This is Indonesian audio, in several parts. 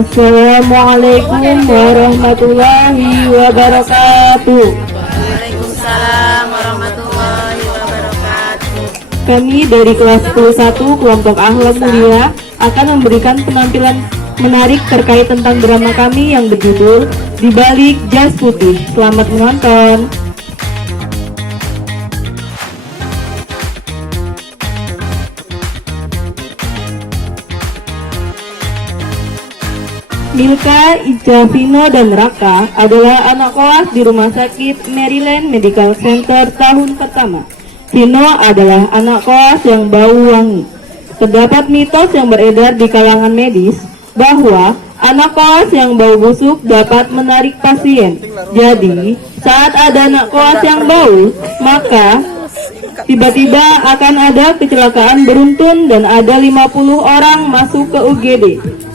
Assalamualaikum warahmatullahi wabarakatuh. Waalaikumsalam warahmatullahi wabarakatuh. Kami dari kelas 11 kelompok Akhlak Mulia akan memberikan penampilan menarik terkait tentang drama kami yang berjudul Di Balik Jas Putih. Selamat menonton. Milka, Ica, Vino, dan Raka adalah anak koas di Rumah Sakit Maryland Medical Center tahun pertama. Vino adalah anak koas yang bau wangi. Terdapat mitos yang beredar di kalangan medis bahwa anak koas yang bau busuk dapat menarik pasien. Jadi, saat ada anak koas yang bau, maka tiba-tiba akan ada kecelakaan beruntun dan ada 50 orang masuk ke UGD.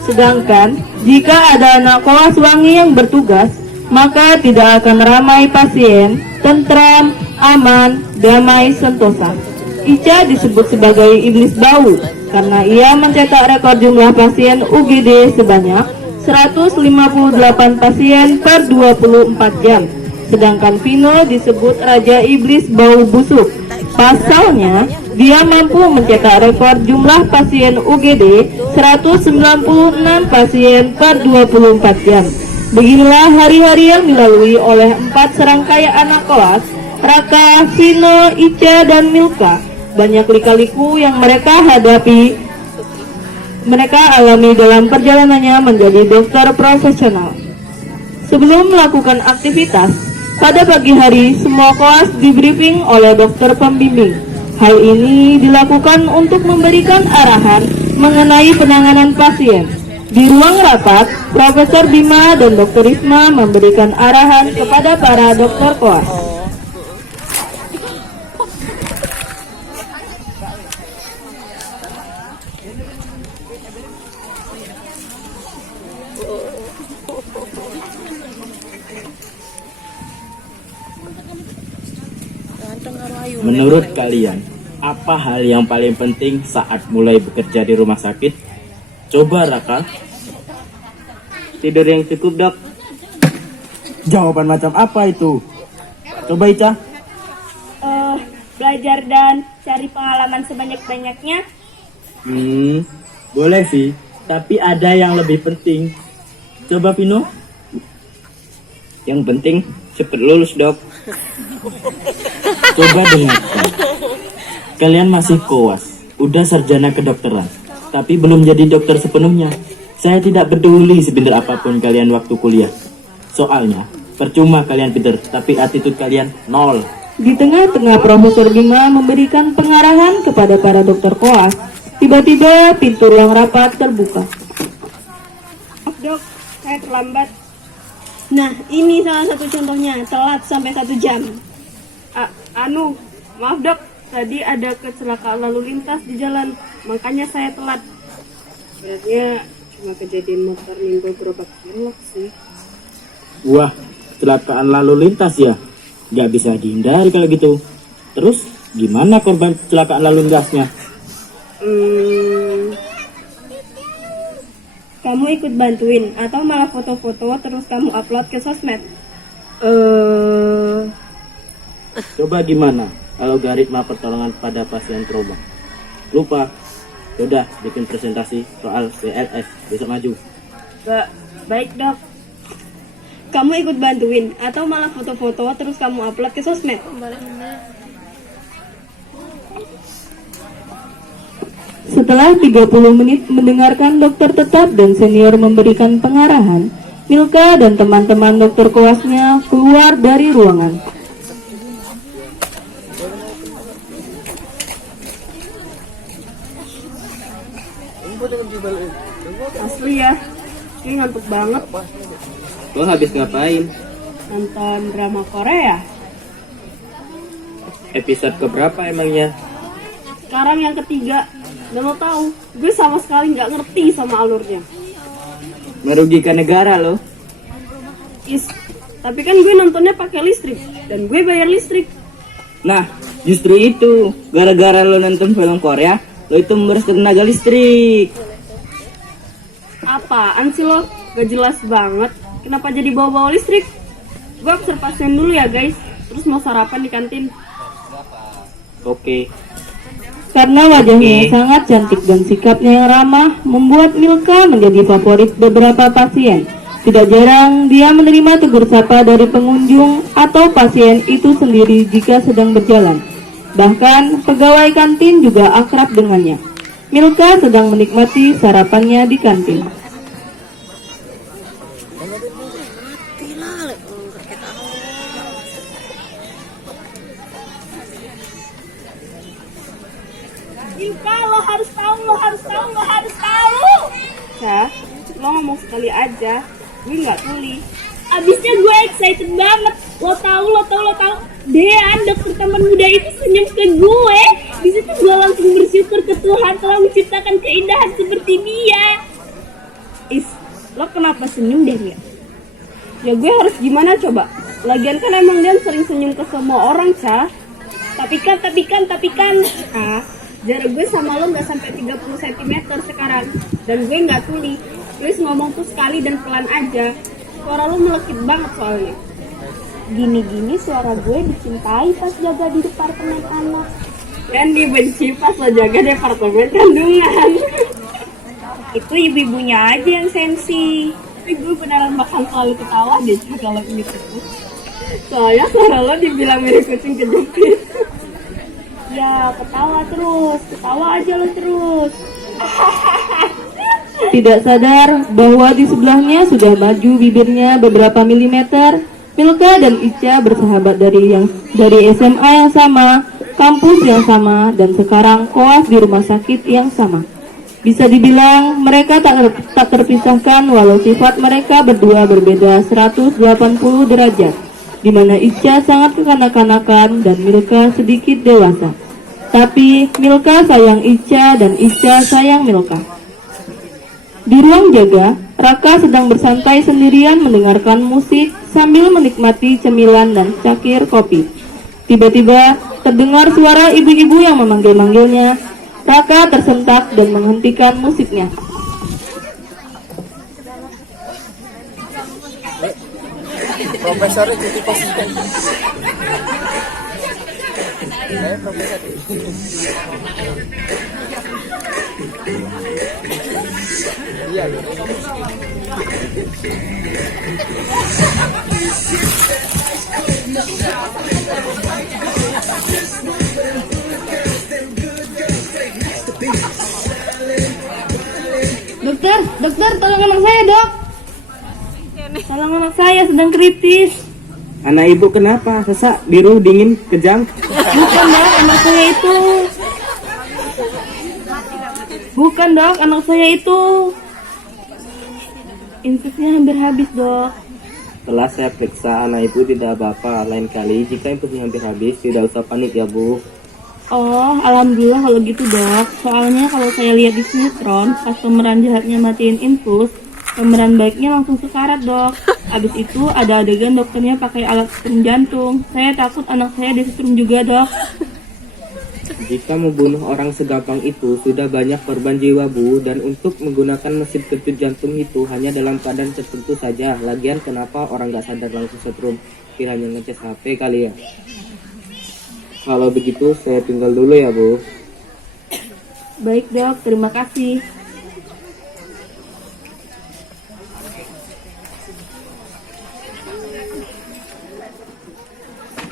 Sedangkan jika ada anak koas wangi yang bertugas, maka tidak akan ramai pasien, tentram, aman, damai, sentosa. Ica disebut sebagai iblis bau karena ia mencetak rekor jumlah pasien UGD sebanyak 158 pasien per 24 jam. Sedangkan Vino disebut raja iblis bau busuk. Pasalnya, dia mampu mencetak rekor jumlah pasien UGD 196 pasien per 24 jam. Beginilah hari-hari yang dilalui oleh 4 serangkaian anak kelas, Raka, Vino, Ica, dan Milka. Banyak lika-liku yang mereka alami dalam perjalanannya menjadi dokter profesional. Sebelum melakukan aktivitas, pada pagi hari, semua kelas di-briefing oleh dokter pembimbing. Hal ini dilakukan untuk memberikan arahan mengenai penanganan pasien. Di ruang rapat, Profesor Bima dan Dr. Risma memberikan arahan kepada para dokter kelas. Menurut kalian, apa hal yang paling penting saat mulai bekerja di rumah sakit? Coba Raka. Tidur yang cukup, Dok. Jawaban macam apa itu? Coba Ica. Belajar dan cari pengalaman sebanyak-banyaknya. Boleh sih, tapi ada yang lebih penting. Coba Vino. Yang penting cepat lulus, Dok. Coba dengarkan. Kalian masih koas, udah sarjana kedokteran, tapi belum jadi dokter sepenuhnya. Saya tidak peduli sepintar apapun kalian waktu kuliah. Soalnya, percuma kalian pintar, tapi attitude kalian nol. Di tengah-tengah Profesor Bima memberikan pengarahan kepada para dokter koas, tiba-tiba pintu ruang rapat terbuka. Dok, saya terlambat. Nah, ini salah satu contohnya, telat sampai 1 jam. Maaf dok, tadi ada kecelakaan lalu lintas di jalan, makanya saya telat. Sebenarnya cuma kejadian motor nyenggol gerobak kilok sih. Wah, kecelakaan lalu lintas ya? Gak bisa dihindari kalau gitu. Terus, gimana korban kecelakaan lalu lintasnya? Kamu ikut bantuin atau malah foto-foto terus kamu upload ke sosmed? Coba gimana kalau Garitma pertolongan pada pasien trauma? Lupa? Yaudah, bikin presentasi soal CLS, besok maju. Baik dok. Kamu ikut bantuin atau malah foto-foto terus kamu upload ke sosmed? Setelah 30 menit mendengarkan dokter tetap dan senior memberikan pengarahan, Milka dan teman-teman dokter koasnya keluar dari ruangan. Asli ya, ini ngantuk banget. Lo habis ngapain? Nonton drama Korea. Episode keberapa emangnya? Sekarang yang ketiga. Dan lo tahu, gue sama sekali nggak ngerti sama alurnya. Merugikan negara lo. Tapi kan gue nontonnya pakai listrik dan gue bayar listrik. Nah, justru itu, gara-gara lo nonton film Korea, lo itu memeras tenaga listrik. Apa apaan sih lo? Gak jelas banget. Kenapa jadi bawa-bawa listrik? Gue absen pasien dulu ya guys. Terus mau sarapan di kantin. Oke. Karena wajahnya yang sangat cantik dan sikapnya yang ramah, membuat Milka menjadi favorit beberapa pasien. Tidak jarang dia menerima tegur sapa dari pengunjung atau pasien itu sendiri jika sedang berjalan. Bahkan pegawai kantin juga akrab dengannya. Milka sedang menikmati sarapannya di kantin. Milka, lo harus tahu. Ya, lo ngomong sekali aja. Gue nggak tuli. Abisnya gue excited banget. Lo tahu. Dean, dokter taman muda itu senyum ke gue. Di situ gue langsung bersyukur ke Tuhan telah menciptakan keindahan seperti dia. Is, lo kenapa senyum deh ya? Ya gue harus gimana coba? Lagian kan emang dia sering senyum ke semua orang, Cah. Tapi kan. Ah, jarak gue sama lo nggak sampai 30 cm sekarang. Dan gue nggak tuli. Please ngomong tuh sekali dan pelan aja. Suara lo melekit banget soalnya. Gini suara gue dicintai pas jaga di departemen anak. Dan dibenci pas lo jaga departemen kandungan. Itu ibu-ibunya aja yang sensi. Tapi gue beneran bakal selalu ketawa deh kalau ini tuh. Soalnya suara lo dibilang mirip kucing kejepit. Ya ketawa aja lo terus. Tidak sadar bahwa di sebelahnya sudah maju bibirnya beberapa milimeter, Milka dan Ica bersahabat dari SMA yang sama, kampus yang sama, dan sekarang koas di rumah sakit yang sama. Bisa dibilang mereka tak terpisahkan walau sifat mereka berdua berbeda 180 derajat, di mana Ica sangat kekanak-kanakan dan Milka sedikit dewasa. Tapi Milka sayang Ica dan Ica sayang Milka. Di ruang jaga, Raka sedang bersantai sendirian mendengarkan musik sambil menikmati cemilan dan cakir kopi. Tiba-tiba terdengar suara ibu-ibu yang memanggil-manggilnya. Raka tersentak dan menghentikan musiknya. Profesornya cuti konsisten. Profesor. Iya. Dokter, tolong anak saya, Dok. Tolong anak saya sedang kritis. Anak ibu kenapa? Sesak, biru, dingin, kejang? Bukan, Dok, anak saya itu. Bukan, Dok, anak saya itu. Infusnya hampir habis, Dok. Setelah saya periksa, anak ibu tidak apa-apa. Lain kali, jika infusnya hampir habis, tidak usah panik ya, Bu. Oh, alhamdulillah kalau gitu, Dok. Soalnya kalau saya lihat di sinetron, pas pemeran jahatnya matiin infus, pemeran baiknya langsung sekarat, Dok. Abis itu ada adegan dokternya pakai alat setrum jantung. Saya takut anak saya disetrum juga, Dok. Jika membunuh orang segampang itu, sudah banyak korban jiwa, Bu. Dan untuk menggunakan mesin kejut jantung itu hanya dalam keadaan tertentu saja. Lagian kenapa orang nggak sadar langsung setrum? Kiranya ngecas HP kali ya. Kalau begitu saya tinggal dulu ya, Bu. Baik, Dok, terima kasih.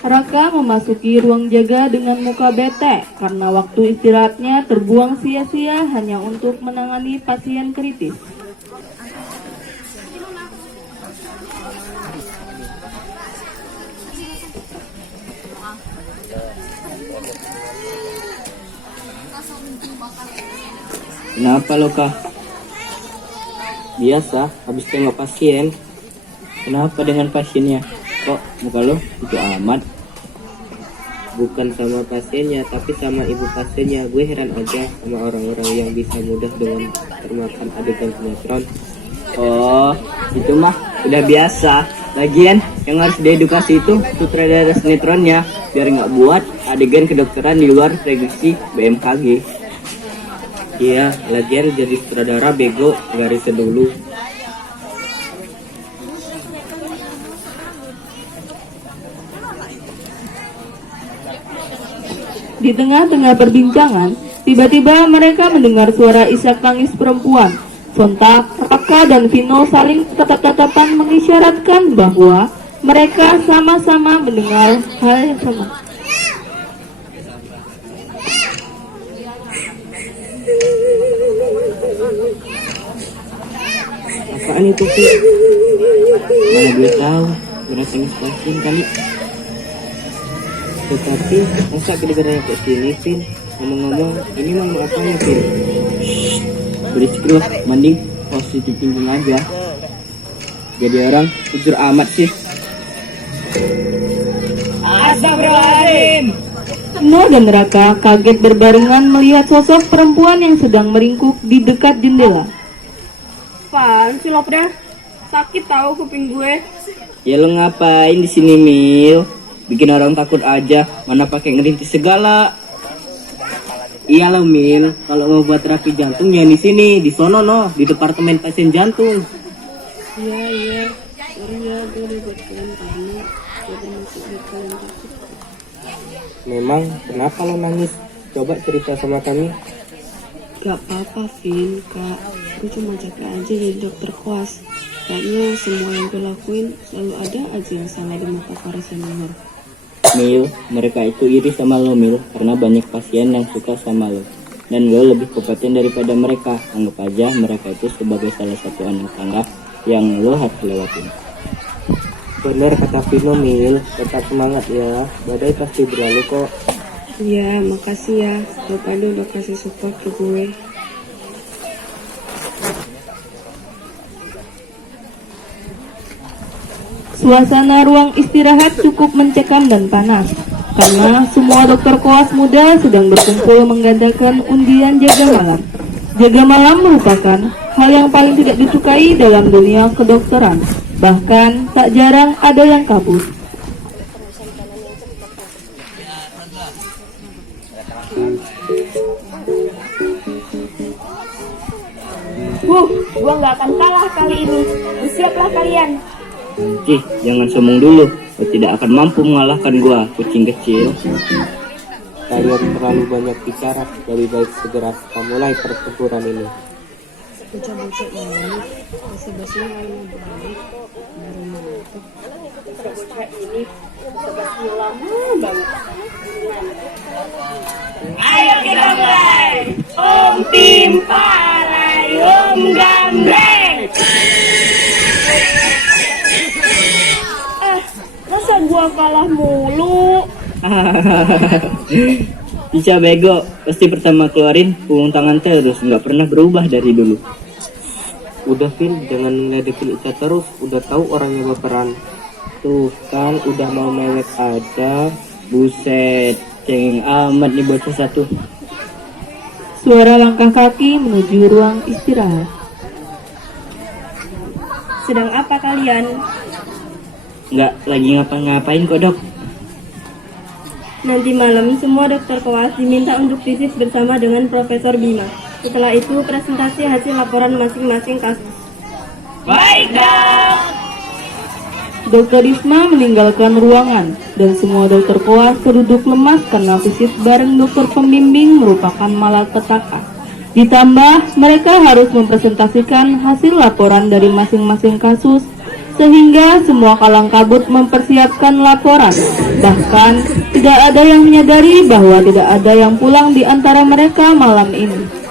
Raka memasuki ruang jaga dengan muka bete karena waktu istirahatnya terbuang sia-sia hanya untuk menangani pasien kritis. Kenapa lo, Kak? Biasa, habis tengok pasien. Kenapa dengan pasiennya? Kok muka lo gitu amat? Bukan sama pasiennya, tapi sama ibu pasiennya. Gue heran aja sama orang-orang yang bisa mudah dengan termakan adegan sinetron. Oh, itu mah udah biasa. Lagian yang harus diedukasi itu sutradara sinetronnya, biar nggak buat adegan kedokteran di luar prediksi BMKG. Iya, lagian jadi sutradara bego, nggak riset dulu. Di tengah-tengah perbincangan, tiba-tiba mereka mendengar suara isak tangis perempuan. Sontak, Raka dan Vino saling tatap-tatapan mengisyaratkan bahwa mereka sama-sama mendengar hal yang sama. Apaan itu sih? Mana gue tahu, berat tangis pasien kali. Tetapi masa kedengarannya kayak sini, Vin? Ngomong-ngomong, ini mama apanya, Vin? Berisik lu, mending positif thinking aja. Jadi orang jujur amat sih. Astagfirullahaladzim. Vino dan Raka kaget berbarengan melihat sosok perempuan yang sedang meringkuk di dekat jendela. Apaan sih lo pada? Sakit tahu kuping gue. Ya lo ngapain di sini, Mil? Bikin orang takut aja, mana pakai ngerintis segala. Iya lo, Mil, kalau mau buat terapi jantung jangan di sini, di sono no, di departemen pasien jantung. Iya. Sorry ya, gue udah buat kalian karena gue termasuk buat kalian takut. Memang kenapa lo nangis? Coba cerita sama kami. Gak apa-apa, Vin, Kak. Gue cuma capek aja jadi dokter koas. Kayaknya semua yang gue lakuin selalu ada aja yang salah di mata para senior. Mil, mereka itu iri sama lo, Mil, karena banyak pasien yang suka sama lo. Dan lo lebih kompeten daripada mereka. Anggap aja mereka itu sebagai salah satu anak tangga yang lo harus lewatin. Bener kata Vino, Mil. Tetap semangat ya. Badai pasti berlalu kok. Iya, makasih ya. Lo pada udah kasih support ke gue. Suasana ruang istirahat cukup mencekam dan panas, karena semua dokter koas muda sedang berkumpul menggandakan undian jaga malam. Jaga malam merupakan hal yang paling tidak disukai dalam dunia kedokteran, bahkan tak jarang ada yang kabur. Gua nggak akan kalah kali ini. Bersiaplah kalian. Cih, jangan sombong dulu. Lo tidak akan mampu mengalahkan gua, kucing kecil. Kalian terlalu banyak bicara. Lebih baik segera kita mulai pertempuran ini. Bocah-bocah ini basa-basinya lama banget. Baru mantap. Bocah ini basa-basinya lama banget. Ayo kita mulai. Om Tim Parai, Om Gambreng. Masa gua kalah mulu? Bisa bego, pasti pertama keluarin punggung tangan terus, nggak pernah berubah dari dulu. Udah, Vin, jangan ngeledekin Ica terus. Udah tahu orangnya baperan. Tuh kan, udah mau mewek aja. Buset, cengeng amat nih bocah satu. Suara langkah kaki menuju ruang istirahat. Sedang apa kalian? Nggak lagi ngapa-ngapain kok, Dok. Nanti malam semua dokter koas diminta untuk visit bersama dengan Profesor Bima. Setelah itu presentasi hasil laporan masing-masing kasus. Baik, Dok. Dokter Risma meninggalkan ruangan dan semua dokter koas duduk lemas karena visit bareng dokter pembimbing merupakan malapetaka. Ditambah mereka harus mempresentasikan hasil laporan dari masing-masing kasus sehingga semua kalang kabut mempersiapkan laporan. Bahkan tidak ada yang menyadari bahwa tidak ada yang pulang di antara mereka malam ini.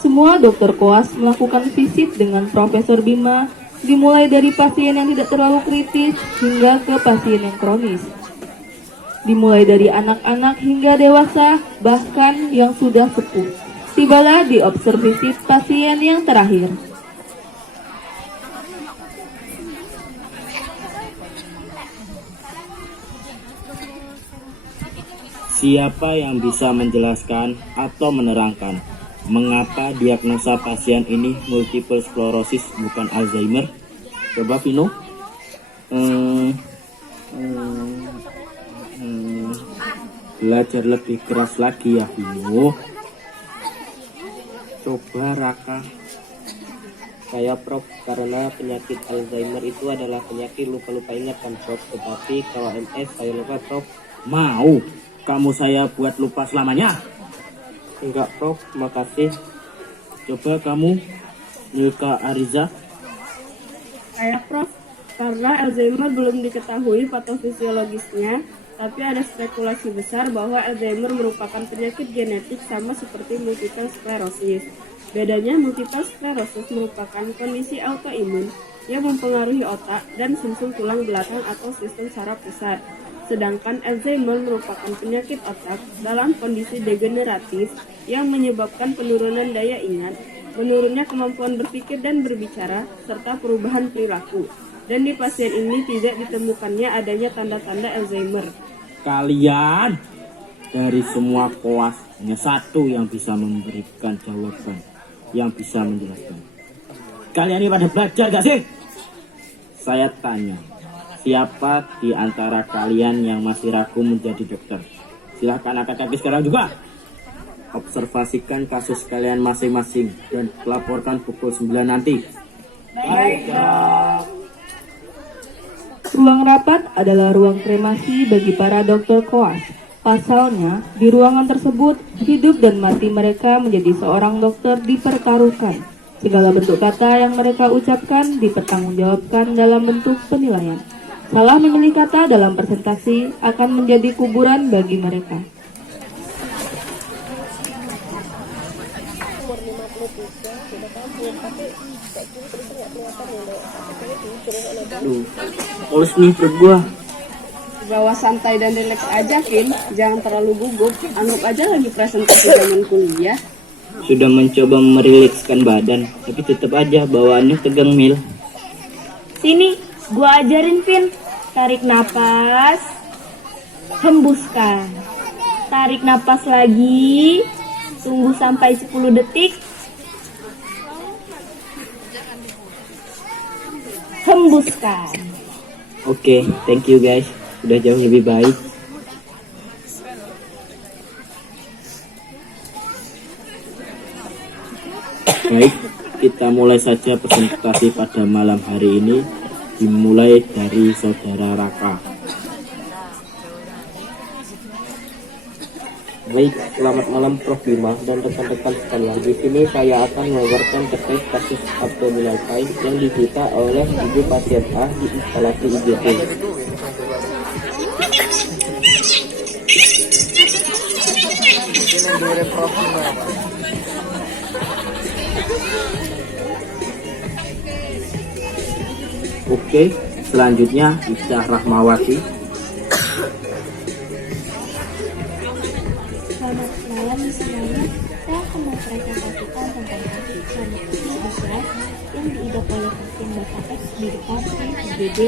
Semua dokter koas melakukan visit dengan Profesor Bima, dimulai dari pasien yang tidak terlalu kritis hingga ke pasien yang kronis. Dimulai dari anak-anak hingga dewasa, bahkan yang sudah sepuh. Tibalah di observasi pasien yang terakhir. Siapa yang bisa menjelaskan atau menerangkan mengapa diagnosa pasien ini multiple sklerosis bukan Alzheimer? Coba Vino. Belajar lebih keras lagi ya Vino. Coba Raka. Saya Prof, karena penyakit Alzheimer itu adalah penyakit lupa-lupa ingatan Prof. Tetapi kalau MS saya lupa Prof. Mau kamu saya buat lupa selamanya? Enggak Prof, makasih. Coba kamu Nilka Ariza. Saya Prof, karena Alzheimer belum diketahui patofisiologisnya, tapi ada spekulasi besar bahwa Alzheimer merupakan penyakit genetik sama seperti multiple sclerosis. Bedanya multiple sclerosis merupakan kondisi autoimun yang mempengaruhi otak dan sumsum tulang belakang atau sistem saraf pusat. Sedangkan Alzheimer merupakan penyakit otak dalam kondisi degeneratif yang menyebabkan penurunan daya ingat, menurunnya kemampuan berpikir dan berbicara, serta perubahan perilaku. Dan di pasien ini tidak ditemukannya adanya tanda-tanda Alzheimer. Kalian dari semua koas hanya satu yang bisa memberikan jawaban, yang bisa menjelaskan. Kalian ini pada belajar gak sih? Saya tanya, siapa di antara kalian yang masih ragu menjadi dokter? Silahkan angkat kaki sekarang juga. Observasikan kasus kalian masing-masing dan laporkan pukul 9 nanti. Baik, Ruang rapat adalah ruang kremasi bagi para dokter koas. Pasalnya, di ruangan tersebut, hidup dan mati mereka menjadi seorang dokter dipertaruhkan. Segala bentuk kata yang mereka ucapkan dipertanggungjawabkan dalam bentuk penilaian. Salah memilih kata dalam presentasi akan menjadi kuburan bagi mereka. Polos nih perut gua. Bawa santai dan rileks aja, Vin. Jangan terlalu gugup. Anggap aja lagi presentasi zaman kuliah. Sudah mencoba merilekskan badan, tapi tetap aja bawaannya tegang Mil. Sini, gua ajarin, Vin. Tarik napas, hembuskan. Tarik napas lagi, tunggu sampai 10 detik. Hembuskan. Oke, thank you guys. Udah jauh lebih baik. Baik, kita mulai saja presentasi pada malam hari ini. Dimulai dari Saudara Raka. Baik, selamat malam Prof. Bima dan rekan-rekan sekalian. Di sini saya akan mengabarkan terkait kasus abdominal pain yang diderita oleh ibu pasien A di instalasi IGD. Oke, selanjutnya Ica Rahmawati. Selamat malam semuanya. Saya akan mempresentasikan tentang kasus chronic disease yang diidap oleh pasien Bapak X di depan IGD.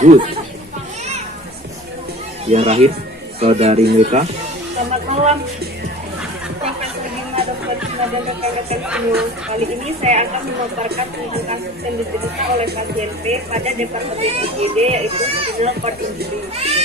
Good. Yang terakhir, Saudari Mika. Selamat malam, Profesor Bima, Dr. Bima, dan rekan-rekan semua. Kali ini saya akan memaparkan tentang kasus yang diderita oleh pasien P pada Departemen IGD, yaitu spinal cord injury.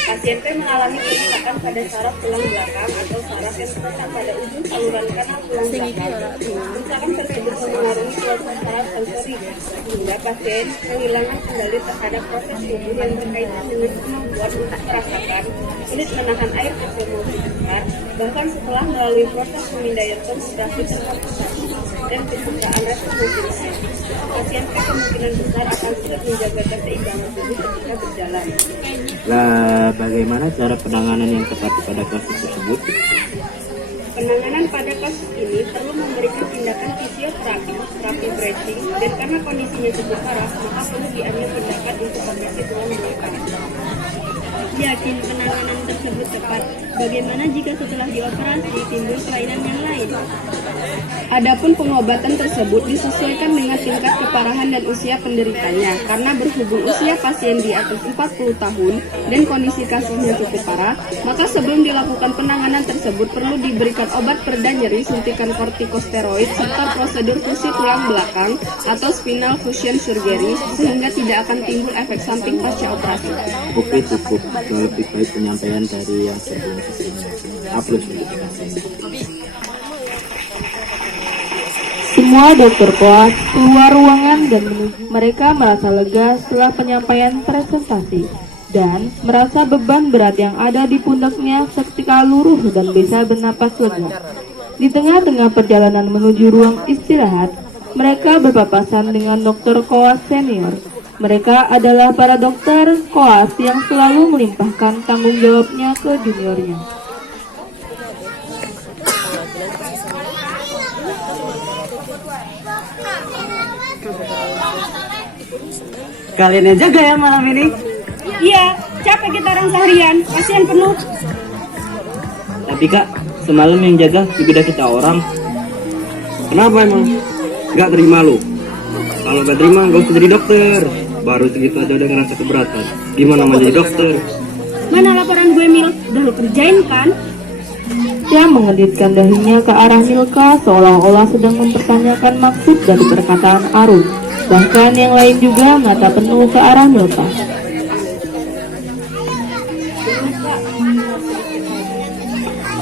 Pasien P mengalami kerusakan pada saraf tulang belakang atau saraf yang terletak pada ujung saluran kanan tulang belakang. Kerusakan tersebut mengaruhi proses saraf sensori, sehingga pasien kehilangan kendali terhadap proses tubuh yang berkaitan dengan kemampuan untuk merasakan, sulit menahan air kecil maupun besar, bahkan setelah melalui proses pemindaian konsentrasi terkompensasi dan penciptaan responsif. Pasien P kemungkinan besar akan sulit menjaga keseimbangan tubuh ketika berjalan. Lah, bagaimana cara penanganan yang tepat pada kasus tersebut? Penanganan pada kasus ini perlu memberikan tindakan fisioterapi, terapi bracing, dan karena kondisinya cukup parah, maka perlu diambil tindakan untuk operasi tulang belakang. Yakin penanganan tersebut tepat. Bagaimana jika setelah dioperasi timbul kelainan yang lain? Adapun pengobatan tersebut disesuaikan dengan tingkat keparahan dan usia penderitanya. Karena berhubung usia pasien di atas 40 tahun dan kondisi kasusnya cukup parah, maka sebelum dilakukan penanganan tersebut perlu diberikan obat pereda nyeri, suntikan kortikosteroid, serta prosedur fusi tulang belakang atau spinal fusion surgery sehingga tidak akan timbul efek samping pasca operasi. Oke, cukup. Lebih baik penyampaian dari yang sebelum-sebelumnya. Upload notifikasinya. Semua dokter koas keluar ruangan dan mereka merasa lega setelah penyampaian presentasi dan merasa beban berat yang ada di pundaknya seketika luruh dan bisa bernapas lega. Di tengah-tengah perjalanan menuju ruang istirahat, mereka berpapasan dengan dokter koas senior. Mereka adalah para dokter koas yang selalu melimpahkan tanggung jawabnya ke juniornya. Kalian yang jaga ya malam ini? Iya, capek kita orang seharian, pasien penuh. Tapi kak, semalam yang jaga juga kita orang. Kenapa emang? Gak terima lu? Kalau gak terima gak usah jadi dokter. Baru segitu aja udah ngerasa keberatan. Gimana mau jadi dokter? Mana laporan gue, Mil? Udah lo kerjain kan? Dia mengedipkan dahinya ke arah Milka seolah-olah sedang mempertanyakan maksud dari perkataan Arum. Bahkan yang lain juga mata penuh ke arah Milka.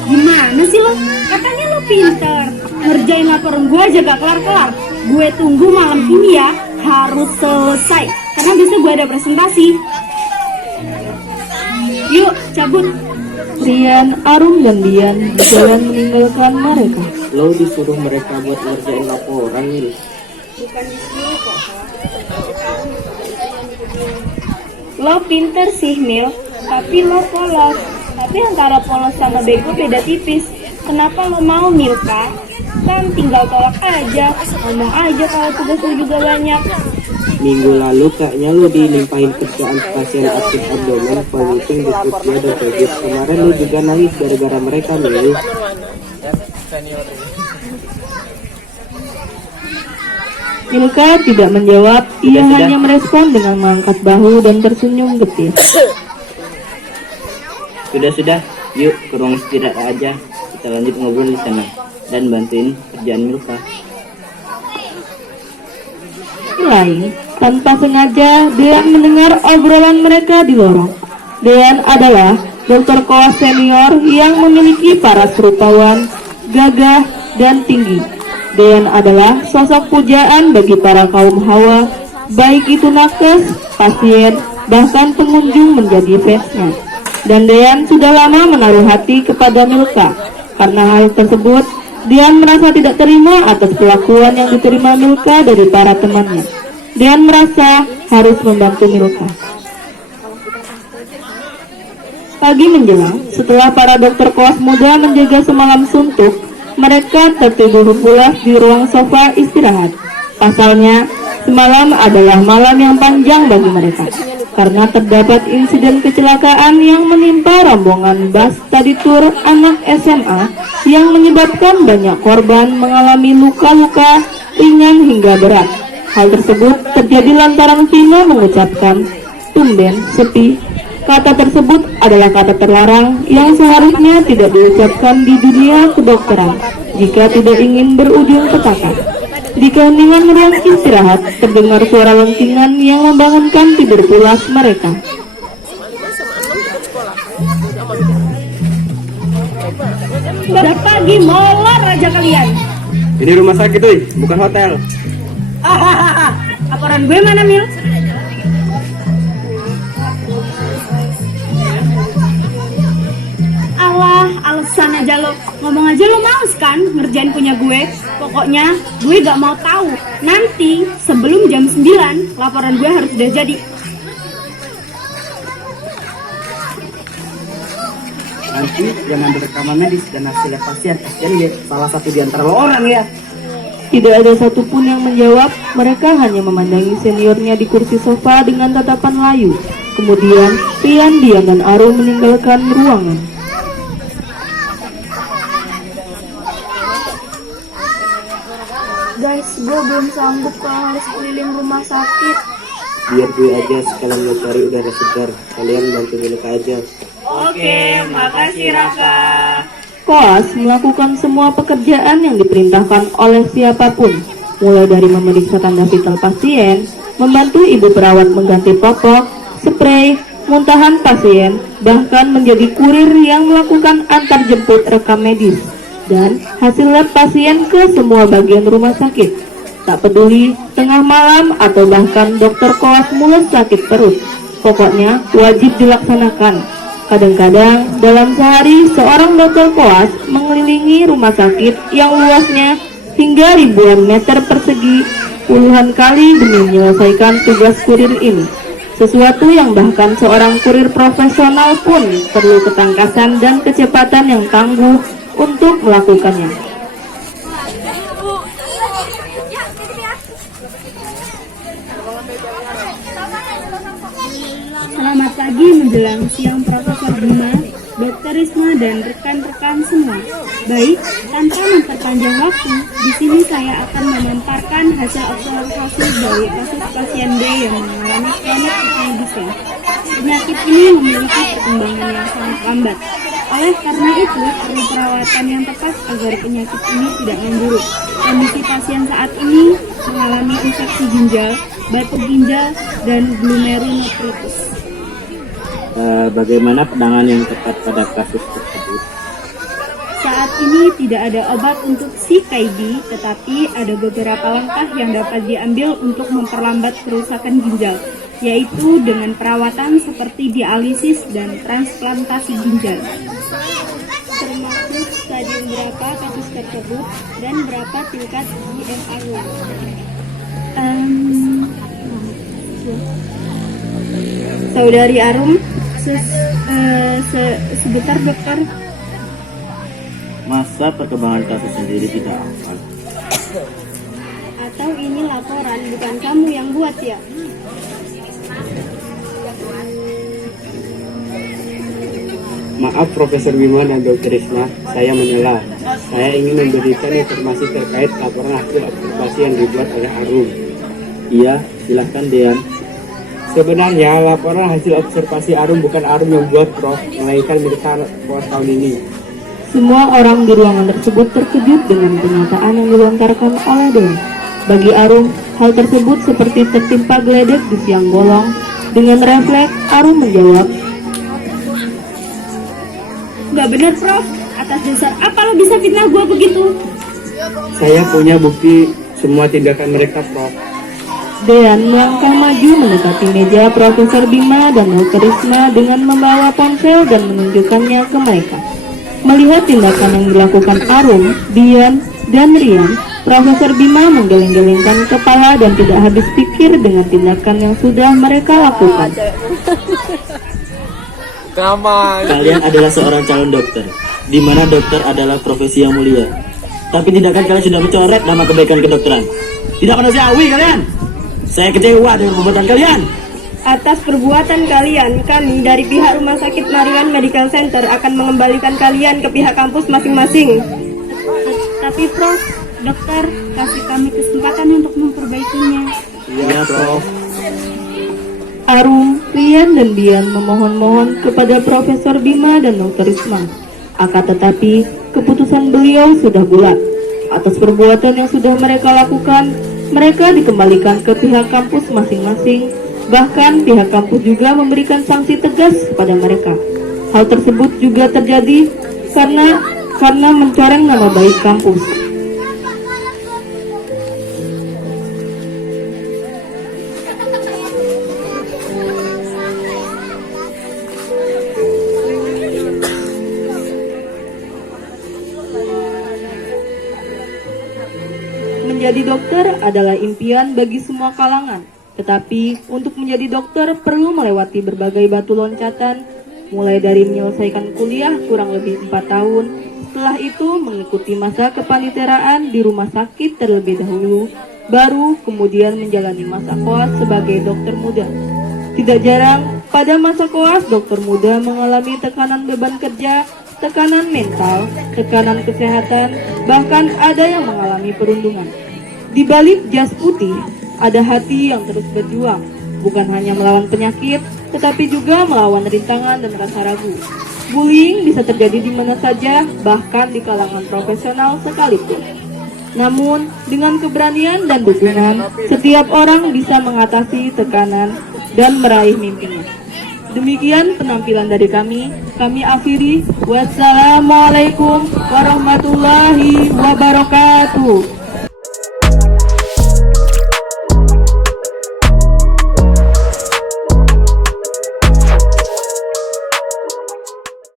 Gimana sih lo? Katanya lo pinter. Ngerjain laporan gue aja gak kelar-kelar. Gue tunggu malam ini ya, harus selesai. Karena besok gue ada presentasi. Yuk, cabut. Rian, Arum, dan Dian berjalan meninggalkan mereka. Lo disuruh mereka buat ngerjain laporan nih. Bukan disuruh kok. Lo pinter sih, Mil. Tapi lo polos. Tapi antara polos sama bego beda tipis. Kenapa lo mau, Milka? Kan tinggal tolak aja. Ngomong aja kalau tugas lo juga banyak. Minggu lalu kayaknya lo dilimpahin kerjaan pasien akut abdomen, vomiting, dispepsia, dan COVID. Kemarin lo juga nangis gara-gara mereka, Mil. Milka tidak menjawab, ia hanya merespon dengan mengangkat bahu dan tersenyum getir. Sudah, yuk ke ruang istirahat aja. Kita lanjut ngobrol di sana dan bantuin kerjaan Milka. Lain, tanpa sengaja, Dean mendengar obrolan mereka di lorong. Dean adalah dokter koas senior yang memiliki paras rupawan, gagah, dan tinggi. Dean adalah sosok pujaan bagi para kaum hawa, baik itu nakes, pasien, bahkan pengunjung menjadi fansnya. Dan Dean sudah lama menaruh hati kepada Milka. Karena hal tersebut, Dean merasa tidak terima atas kelakuan yang diterima Milka dari para temannya. Dean merasa harus membantu Milka. Pagi menjelang, setelah para dokter koas muda menjaga semalam suntuk, mereka tertidur pulas di ruang sofa istirahat. Pasalnya, semalam adalah malam yang panjang bagi mereka, karena terdapat insiden kecelakaan yang menimpa rombongan bus study tour anak SMA yang menyebabkan banyak korban mengalami luka-luka ringan hingga berat. Hal tersebut terjadi lantaran Vino mengucapkan "tumben sepi". Kata tersebut adalah kata terlarang yang seharusnya tidak diucapkan di dunia kedokteran jika tidak ingin berujung petaka. Di keheningan ruang istirahat terdengar suara lentingan yang membangunkan tidur pulas mereka. Udah pagi, molor aja kalian. Ini rumah sakit, bukan hotel. Laporan gue mana, Mil? Alah, alasan aja lo. Ngomong aja lo males kan ngerjain punya gue. Pokoknya gue gak mau tahu. Nanti sebelum jam 9 laporan gue harus udah jadi. Nanti jangan rekaman medis dan hasil pasien. Kasian dia salah satu di antara lo orang ya. Tidak ada satupun yang menjawab. Mereka hanya memandangi seniornya di kursi sofa dengan tatapan layu. Kemudian Rian, Dian, dan Arum meninggalkan ruangan. Guys, gue belum sanggup kalau harus keliling rumah sakit. Biar gue aja sekalian mau cari udara segar. Kalian bantu Milka aja. Oke, makasih Raka. Koas melakukan semua pekerjaan yang diperintahkan oleh siapapun, mulai dari memeriksa tanda vital pasien, membantu ibu perawat mengganti popok, spray, muntahan pasien, bahkan menjadi kurir yang melakukan antar jemput rekam medis dan hasil lab pasien ke semua bagian rumah sakit. Tak peduli tengah malam atau bahkan dokter koas mulai sakit perut, pokoknya wajib dilaksanakan. Kadang-kadang dalam sehari seorang dokter koas mengelilingi rumah sakit yang luasnya hingga ribuan meter persegi puluhan kali demi menyelesaikan tugas kurir ini. Sesuatu yang bahkan seorang kurir profesional pun perlu ketangkasan dan kecepatan yang tangguh untuk melakukannya. Selamat pagi menjelang siang Profesor Bima, Dr. Risma, dan rekan-rekan semua. Baik, tanpa memperpanjang waktu, di sini saya akan memaparkan hasil observasi dari kasus pasien D yang mengalami kronik kipnidisia. Penyakit ini memiliki perkembangan yang sangat lambat. Oleh karena itu, perlu perawatan yang tepat agar penyakit ini tidak memburuk. Kondisi pasien saat ini mengalami infeksi ginjal, batuk ginjal, dan glomerulonefritis. Bagaimana penanganan yang tepat pada kasus tersebut? Saat ini tidak ada obat untuk CKD, tetapi ada beberapa langkah yang dapat diambil untuk memperlambat kerusakan ginjal, yaitu dengan perawatan seperti dialisis dan transplantasi ginjal. Termasuk stadium berapa kasus tersebut dan berapa tingkat GFR-nya. Saudari Arum, sebentar dokter. Masa perkembangan kasus sendiri tidak hafal? Atau ini laporan bukan kamu yang buat ya? Maaf Profesor Bima dan Dr. Risma, saya menyela. Saya ingin memberikan informasi terkait laporan hasil observasi yang dibuat oleh Arum. Iya, silahkan Dean. Sebenarnya laporan hasil observasi Arum bukan Arum yang buat Prof, melainkan Milka Koas tahun ini. Semua orang di ruangan tersebut terkejut dengan pernyataan yang dilontarkan oleh Dean. Bagi Arum, hal tersebut seperti tertimpa geledek di siang bolong. Dengan refleks, Arum menjawab, Nggak benar Prof, atas dasar apa lo bisa fitnah gue begitu? Saya punya bukti semua tindakan mereka Prof. Dean melangkah maju mendekati meja Profesor Bima dan Dr. Risma dengan membawa ponsel dan menunjukkannya ke mereka. Melihat tindakan yang dilakukan Arum, Dian, dan Rian, Profesor Bima menggeleng-gelengkan kepala dan tidak habis pikir dengan tindakan yang sudah mereka lakukan. Kalian adalah seorang calon dokter, di mana dokter adalah profesi yang mulia. Tapi tindakan kalian sudah mencoret nama kebaikan kedokteran. Tidak manusiawi kalian. Saya kecewa dengan perbuatan kalian. Atas perbuatan kalian, kami dari pihak Rumah Sakit Maryland Medical Center akan mengembalikan kalian ke pihak kampus masing-masing. Tapi Prof, dokter, kasih kami kesempatan untuk memperbaikinya. Iya, Prof. Arum, Rian, dan Dian memohon-mohon kepada Profesor Bima dan Dr. Risma. Akan tetapi, keputusan beliau sudah bulat. Atas perbuatan yang sudah mereka lakukan, mereka dikembalikan ke pihak kampus masing-masing. Bahkan pihak kampus juga memberikan sanksi tegas kepada mereka. Hal tersebut juga terjadi karena mencoreng nama baik kampus. Menjadi dokter adalah impian bagi semua kalangan. Tetapi untuk menjadi dokter perlu melewati berbagai batu loncatan, mulai dari menyelesaikan kuliah kurang lebih 4 tahun, setelah itu mengikuti masa kepaniteraan di rumah sakit terlebih dahulu, baru kemudian menjalani masa koas sebagai dokter muda. Tidak jarang, pada masa koas, dokter muda mengalami tekanan beban kerja, tekanan mental, tekanan kesehatan, bahkan ada yang mengalami perundungan. Di balik jas putih, ada hati yang terus berjuang, bukan hanya melawan penyakit, tetapi juga melawan rintangan dan rasa ragu. Bullying bisa terjadi di mana saja, bahkan di kalangan profesional sekalipun. Namun, dengan keberanian dan dukungan, setiap orang bisa mengatasi tekanan dan meraih mimpinya. Demikian penampilan dari kami akhiri. Wassalamualaikum warahmatullahi wabarakatuh.